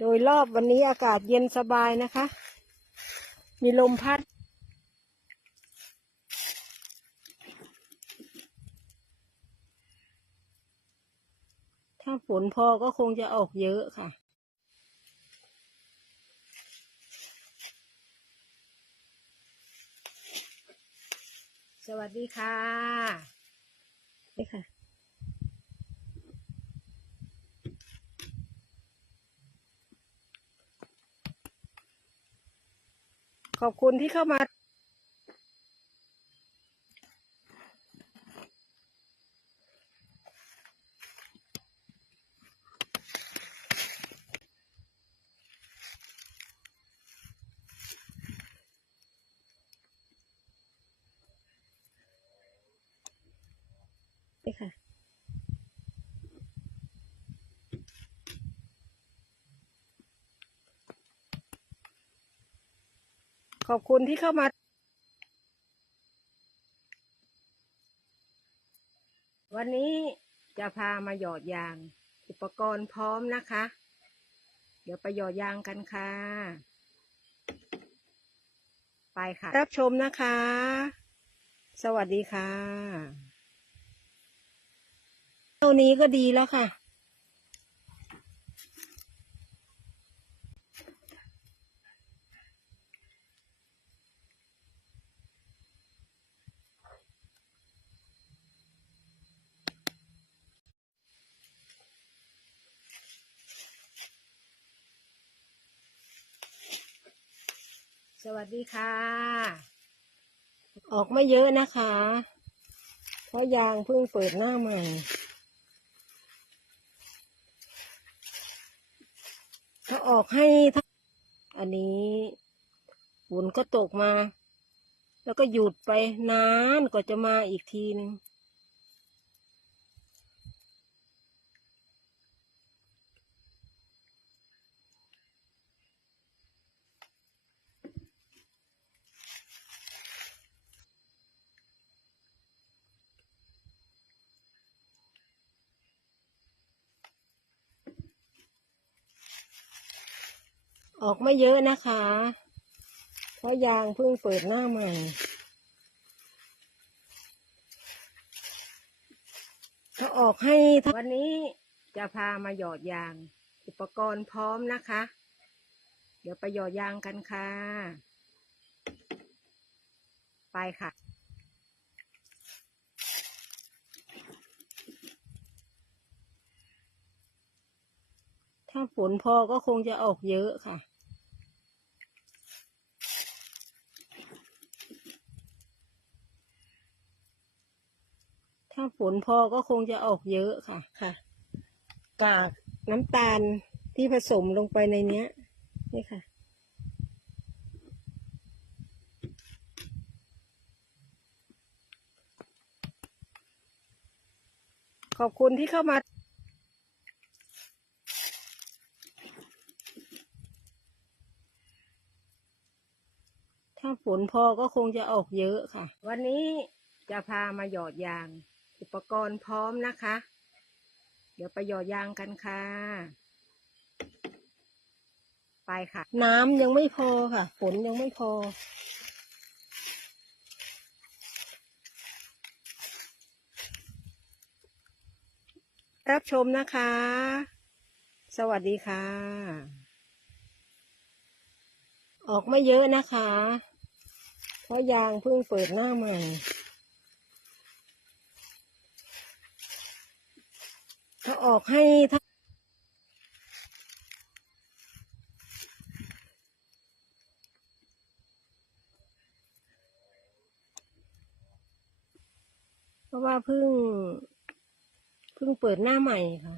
โดยรอบวันนี้อากาศเย็นสบายนะคะ มีลมพัด ถ้าฝนพอก็คงจะออกเยอะค่ะสวัสดีค่ะนี่ค่ะ ขอบคุณที่เข้ามาค่ะ ขอบคุณที่เข้ามาวันนี้จะพามาหยอดยาง อุปกรณ์พร้อมนะคะ เดี๋ยวไปหยอดยางกันค่ะ ไปค่ะ รับชมนะคะ สวัสดีค่ะเท่านี้ก็ดีแล้วค่ะ สวัสดีค่ะ ออกไม่เยอะนะคะ เพราะยางเพิ่งเปิดหน้าใหม่ถ้าออกให้ทั้งอันนี้ฝนก็ตกมา แล้วก็หยุดไปนานกว่าจะมาอีกทีนึง ออกไม่เยอะนะคะ เพราะยางเพิ่งเปิดหน้าใหม่ถ้าออกให้วันนี้จะพามาหยอดยาง อุปกรณ์พร้อมนะคะ เดี๋ยวไปหยอดยางกันค่ะ ไปค่ะ ฝนพอก็คงจะออกเยอะค่ะ ถ้าฝนพอก็คงจะออกเยอะค่ะค่ะ กากน้ำตาลที่ผสมลงไปในเนี้ย นี่ค่ะขอบคุณที่เข้ามา ถ้าฝนพอก็คงจะออกเยอะค่ะ วันนี้จะพามาหยอดยาง อุปกรณ์พร้อมนะคะ เดี๋ยวไปหยอดยางกันค่ะ ไปค่ะ น้ำยังไม่พอค่ะ ฝนยังไม่พอ รับชมนะคะ สวัสดีค่ะ ออกไม่เยอะนะคะ เพราะยางเพิ่งเปิดหน้าใหม่ ถ้าออกให้ทั้งเพราะว่าเพิ่งเพิ่งเปิดหน้าใหม่ค่ะ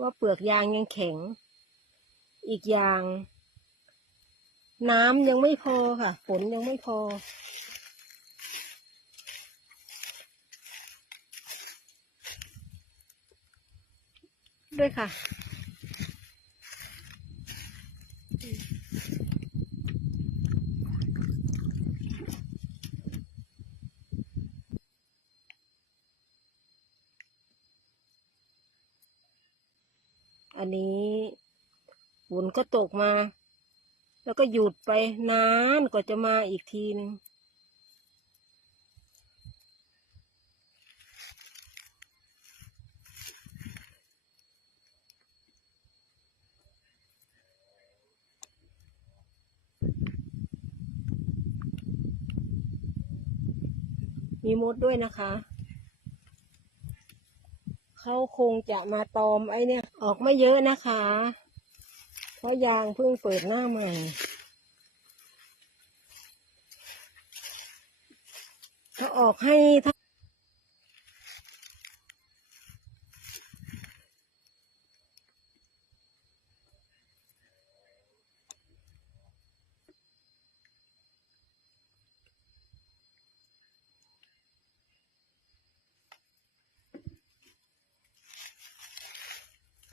ว่าเปลือกยางยังแข็ง อีกอย่าง น้ำยังไม่พอค่ะ ฝนยังไม่พอ ด้วยค่ะ อันนี้ฝนก็ตกมา แล้วก็หยุดไปนานกว่าจะมาอีกทีหนึ่งมีมดด้วยนะคะ เขาคงจะมาตอมไอ้เนี่ย ออกไม่เยอะนะคะ เพราะยางเพิ่งเปิดหน้าใหม่ถ้าออกให้ถ้า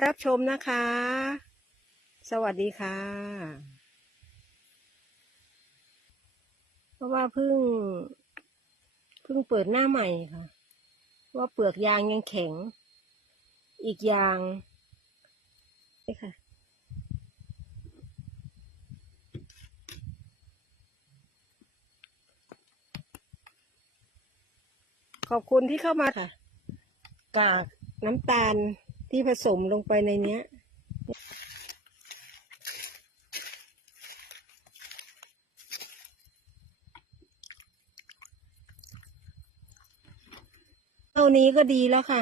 รับชมนะคะ สวัสดีค่ะ เพราะว่าเพิ่งเพิ่งเปิดหน้าใหม่ค่ะ ว่าเปลือกยางยังแข็ง อีกอย่างนี่ค่ะ ขอบคุณที่เข้ามาค่ะ กากน้ำตาลที่ผสมลงไปในเนี้ยานี้ก็ดีแล้วค่ะ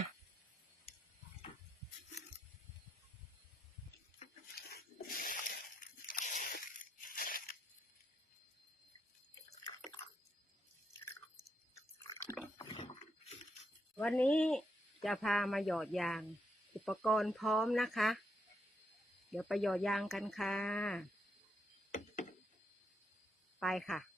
วันนี้จะพามาหยอดยาง อุปกรณ์พร้อมนะคะ เดี๋ยวไปหยอดยางกันค่ะ ไปค่ะ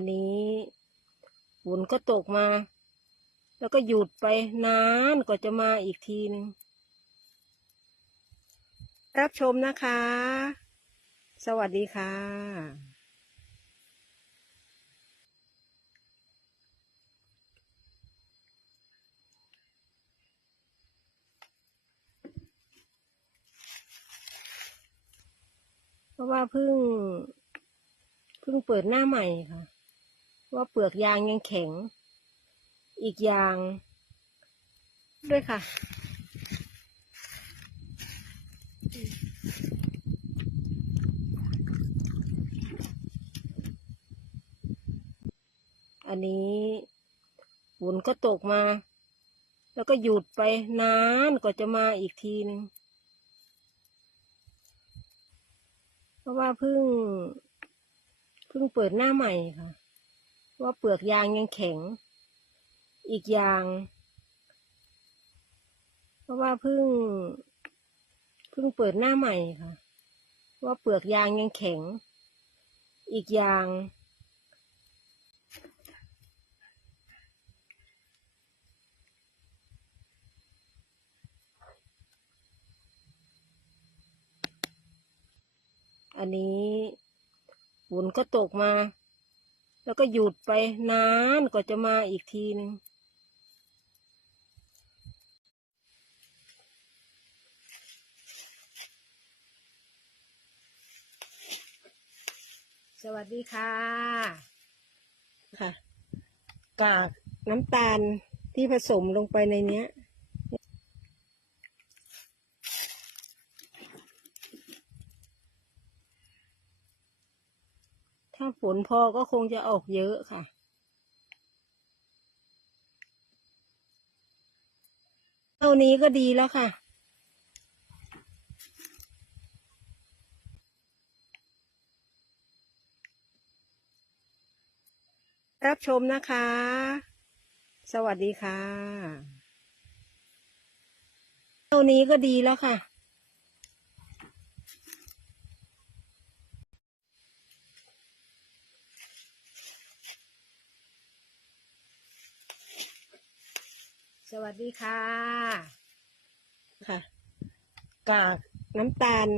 อันนี้ฝนก็ตกมา แล้วก็หยุดไปนานกว่าจะมาอีกทีหนึ่งรับชมนะคะ สวัสดีค่ะเพราะว่าเพิ่งเพิ่งเปิดหน้าใหม่ค่ะ ว่าเปลือกยางยังแข็ง อีกอย่าง ด้วยค่ะ อันนี้ฝนก็ตกมา แล้วก็หยุดไปนานกว่าจะมาอีกทีนึงเพราะว่าเพิ่งเพิ่งเปิดหน้าใหม่ค่ะ ว่าเปลือกยางยังแข็ง อีกอย่าง เพราะว่าเพิ่งเพิ่งเปิดหน้าใหม่ค่ะ ว่าเปลือกยางยังแข็ง อีกอย่างอันนี้ฝนก็ตกมา แล้วก็หยุดไปนานกว่าจะมาอีกทีหนึ่งสวัสดีค่ะค่ะกากน้ำตาลที่ผสมลงไปในเนี้ย ถ้าฝนพอก็คงจะออกเยอะค่ะ เท่านี้ก็ดีแล้วค่ะรับชมนะคะ สวัสดีค่ะ เท่านี้ก็ดีแล้วค่ะ สวัสดีค่ะ ค่ะ กากน้ำตาล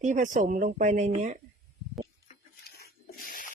ที่ผสมลงไปในเนี้ย